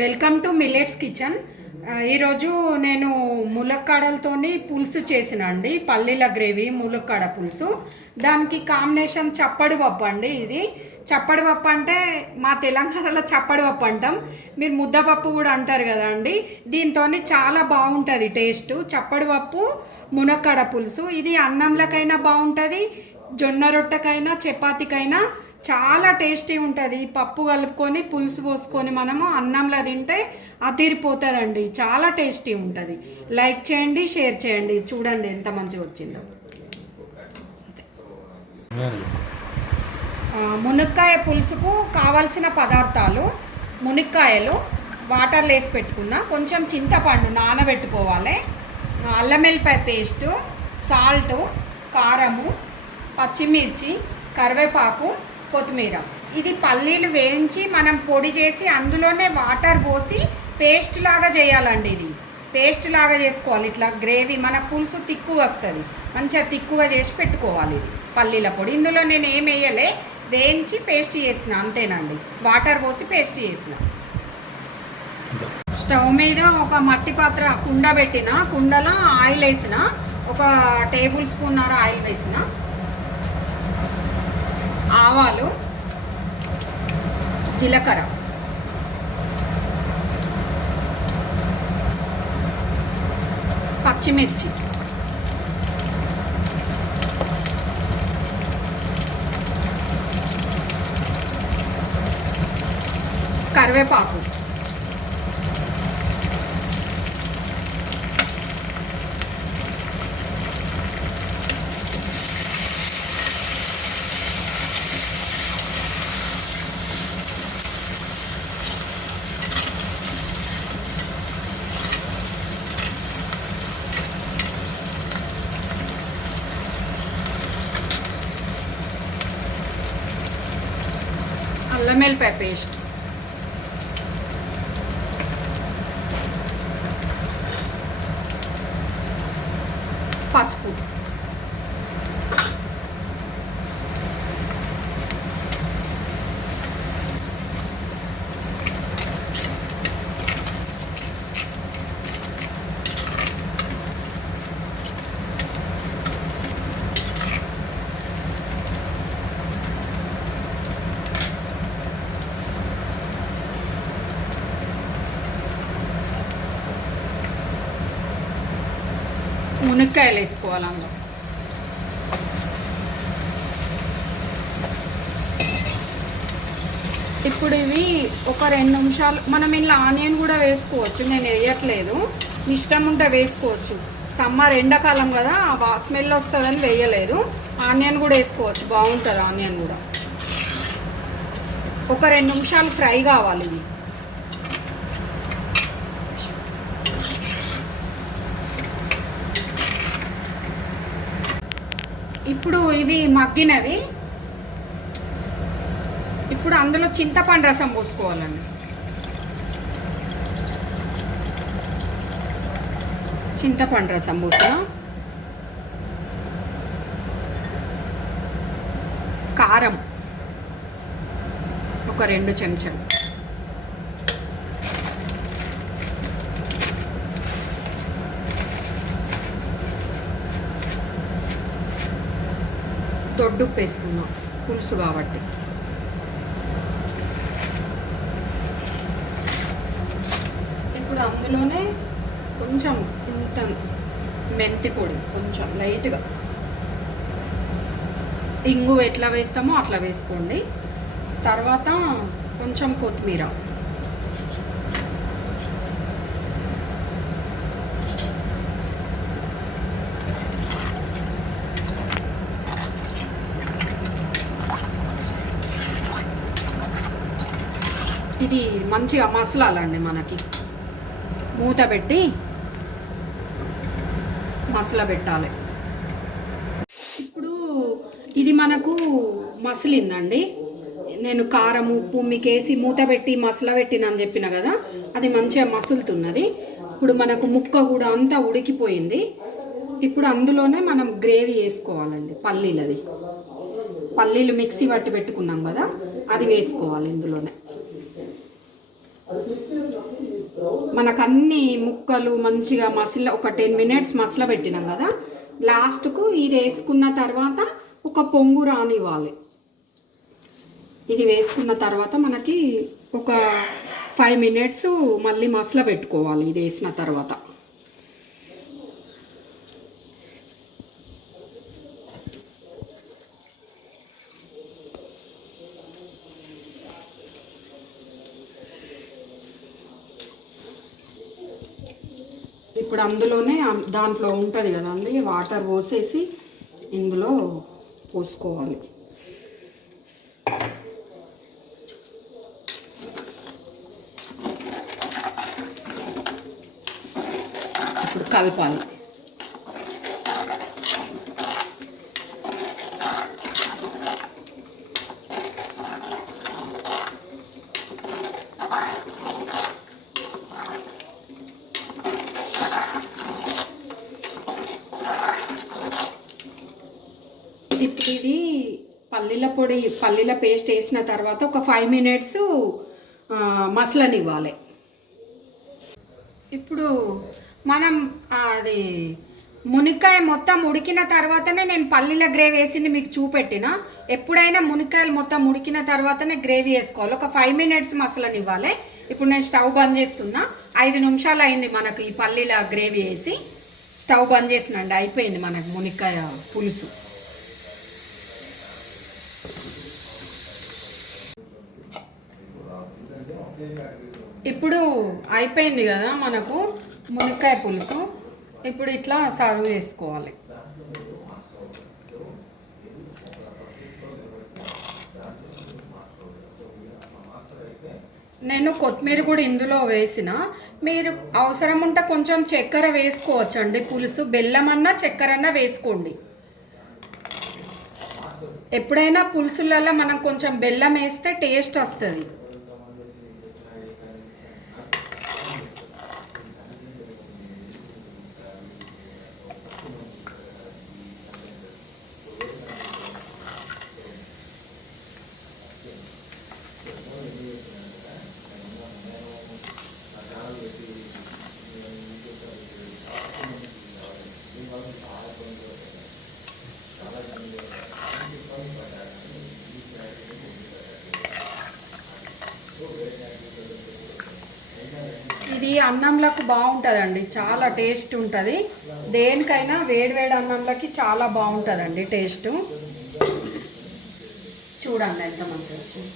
Welcome to millets kitchen. ఈరోజు నేను ములక్కాడలతోని పులుసు చేసిన అండి, పల్లీల గ్రేవీ ములక్కాడ పులుసు. దానికి కాంబినేషన్ చప్పడి పప్పు అండి. ఇది చప్పడి పప్పు అంటే మా తెలంగాణలో చప్పడి పప్పు అంటాం, మీరు ముద్దపప్పు కూడా అంటారు కదా అండి. దీంతో చాలా బాగుంటుంది టేస్ట్. చప్పడి పప్పు మునక్కాడ పులుసు ఇది అన్నంలకైనా బాగుంటుంది, జొన్న రొట్టెకైనా చపాతీకైనా చాలా టేస్టీ ఉంటుంది. పప్పు కలుపుకొని పులుసు పోసుకొని మనము అన్నంలో తింటే అదిరిపోతుందండి, చాలా టేస్టీ ఉంటుంది. లైక్ చేయండి, షేర్ చేయండి. చూడండి ఎంత మంచిగా వచ్చిందో. మునక్కాయ పులుసుకు కావలసిన పదార్థాలు: మునక్కాయలు వాటర్లో వేసి పెట్టుకున్న, కొంచెం చింతపండు నానబెట్టుకోవాలి, అల్లం వెల్లిపాయ పేస్టు, సాల్టు, కారము, పచ్చిమిర్చి, కరివేపాకు, కొత్తిమీర. ఇది పల్లీలు వేయించి మనం పొడి చేసి అందులోనే వాటర్ పోసి పేస్ట్ లాగా చేయాలండి. ఇది పేస్ట్ లాగా చేసుకోవాలి. ఇట్లా గ్రేవీ మన పులుసు తిక్కువ వస్తుంది, మంచిగా తిక్కుగా చేసి పెట్టుకోవాలి. ఇది పల్లీల పొడి. ఇందులో నేను ఏం వేయలే, వేయించి పేస్ట్ చేసిన అంతేనండి. వాటర్ పోసి పేస్ట్ చేసిన. స్టవ్ మీద ఒక మట్టి పాత్ర కుండ పెట్టిన, కుండలో ఆయిల్ వేసిన, ఒక టేబుల్ స్పూన్ ఆయిల్ వేసిన, ఆవాలు, జీలకర్ర, పచ్చిమిర్చి, కరివేపాకు, అల్లం వెల్లిపాయ పేస్ట్, పసుపు, మునక్కాయలు వేసుకోవాలి అందులో. ఇప్పుడు ఇవి ఒక 2 నిమిషాలు, మనం ఇలా ఆనియన్ కూడా వేసుకోవచ్చు, నేను వేయట్లేదు, ఇష్టం ఉంటే వేసుకోవచ్చు. సమ్మర్ ఎండాకాలం కదా, స్మెల్ వస్తుందని వేయలేదు. ఆనియన్ కూడా వేసుకోవచ్చు, బాగుంటుంది ఆనియన్ కూడా. ఒక 2 నిమిషాలు ఫ్రై కావాలి ఇవి. ఇప్పుడు ఇవి మగ్గినవి. ఇప్పుడు అందులో చింతపండు రసం పోసుకోవాలండి. చింతపండు రసం పోసిన, కారం ఒక 2 చెంచాలు, దొడ్డుప్పు వేస్తున్నాం పులుసు కాబట్టి. ఇప్పుడు అందులోనే కొంచెం ఇంత మెంతి పొడి, కొంచెం లైట్గా, ఇంగు ఎట్లా వేస్తామో అట్లా వేసుకోండి. తర్వాత కొంచెం కొత్తిమీర, ఇది మంచిగా మసలాలండి. మనకి మూత పెట్టి మసల పెట్టాలి. ఇప్పుడు ఇది మనకు మసిలిందండి. నేను కారం ఉప్పు మీకు వేసి మూత పెట్టి మసల పెట్టినని చెప్పిన కదా, అది మంచిగా మసులుతున్నది. ఇప్పుడు మనకు ముక్క కూడా అంతా ఉడికిపోయింది. ఇప్పుడు అందులోనే మనం గ్రేవీ వేసుకోవాలండి. పల్లీలు మిక్సీ పట్టి పెట్టుకున్నాం కదా, అది వేసుకోవాలి ఇందులోనే. మనకు అన్ని ముక్కలు మంచిగా ఒక 10 మినిట్స్ మసల పెట్టినాం కదా, లాస్ట్కు ఇది వేసుకున్న తర్వాత ఒక పొంగు రానివ్వాలి. ఇది వేసుకున్న తర్వాత మనకి ఒక 5 మినిట్స్ మళ్ళీ మసల పెట్టుకోవాలి ఇది వేసిన తర్వాత. ఇప్పుడు అందులోనే దాంట్లో ఉంటుంది కదండి, వాటర్ పోసేసి ఇందులో పోసుకోవాలి. ఇప్పుడు కలపాలి. ఇప్పుడు ఇది పల్లీల పేస్ట్ వేసిన తర్వాత ఒక 5 మినిట్స్ మసలనివ్వాలి. ఇప్పుడు మనం అది మునక్కాయ మొత్తం ఉడికిన తర్వాతనే నేను పల్లీల గ్రేవీ వేసింది మీకు చూపెట్టిన. ఎప్పుడైనా మునక్కాయలు మొత్తం ఉడికిన తర్వాతనే గ్రేవీ వేసుకోవాలి. ఒక 5 మినిట్స్ మసలనివ్వాలి. ఇప్పుడు నేను స్టవ్ బంద్ చేస్తున్నా. 5 నిమిషాలు అయింది మనకు ఈ పల్లీల గ్రేవీ వేసి. స్టవ్ బంద్ చేసినండి, అయిపోయింది మనకు మునక్కాయ పులుసు. ఇప్పుడు అయిపోయింది కదా మనకు మునక్కాయ పులుసు. ఇప్పుడు ఇట్లా సర్వ్ చేసుకోవాలి. నేను కొత్తిమీర కూడా ఇందులో వేసిన. మీరు అవసరం ఉంటే కొంచెం చక్కెర వేసుకోవచ్చండి. పులుసు బెల్లం అన్నా చక్కెర అన్నా వేసుకోండి. ఎప్పుడైనా పులుసులలో మనం కొంచెం బెల్లం వేస్తే టేస్ట్ వస్తుంది. ఇది అన్నంలకు బాగుంటుందండి, చాలా టేస్ట్ ఉంటుంది. దేనికైనా వేడివేడి అన్నంలకి చాలా బాగుంటుందండి టేస్ట్. చూడండి ఎంత మంచిగా వచ్చింది.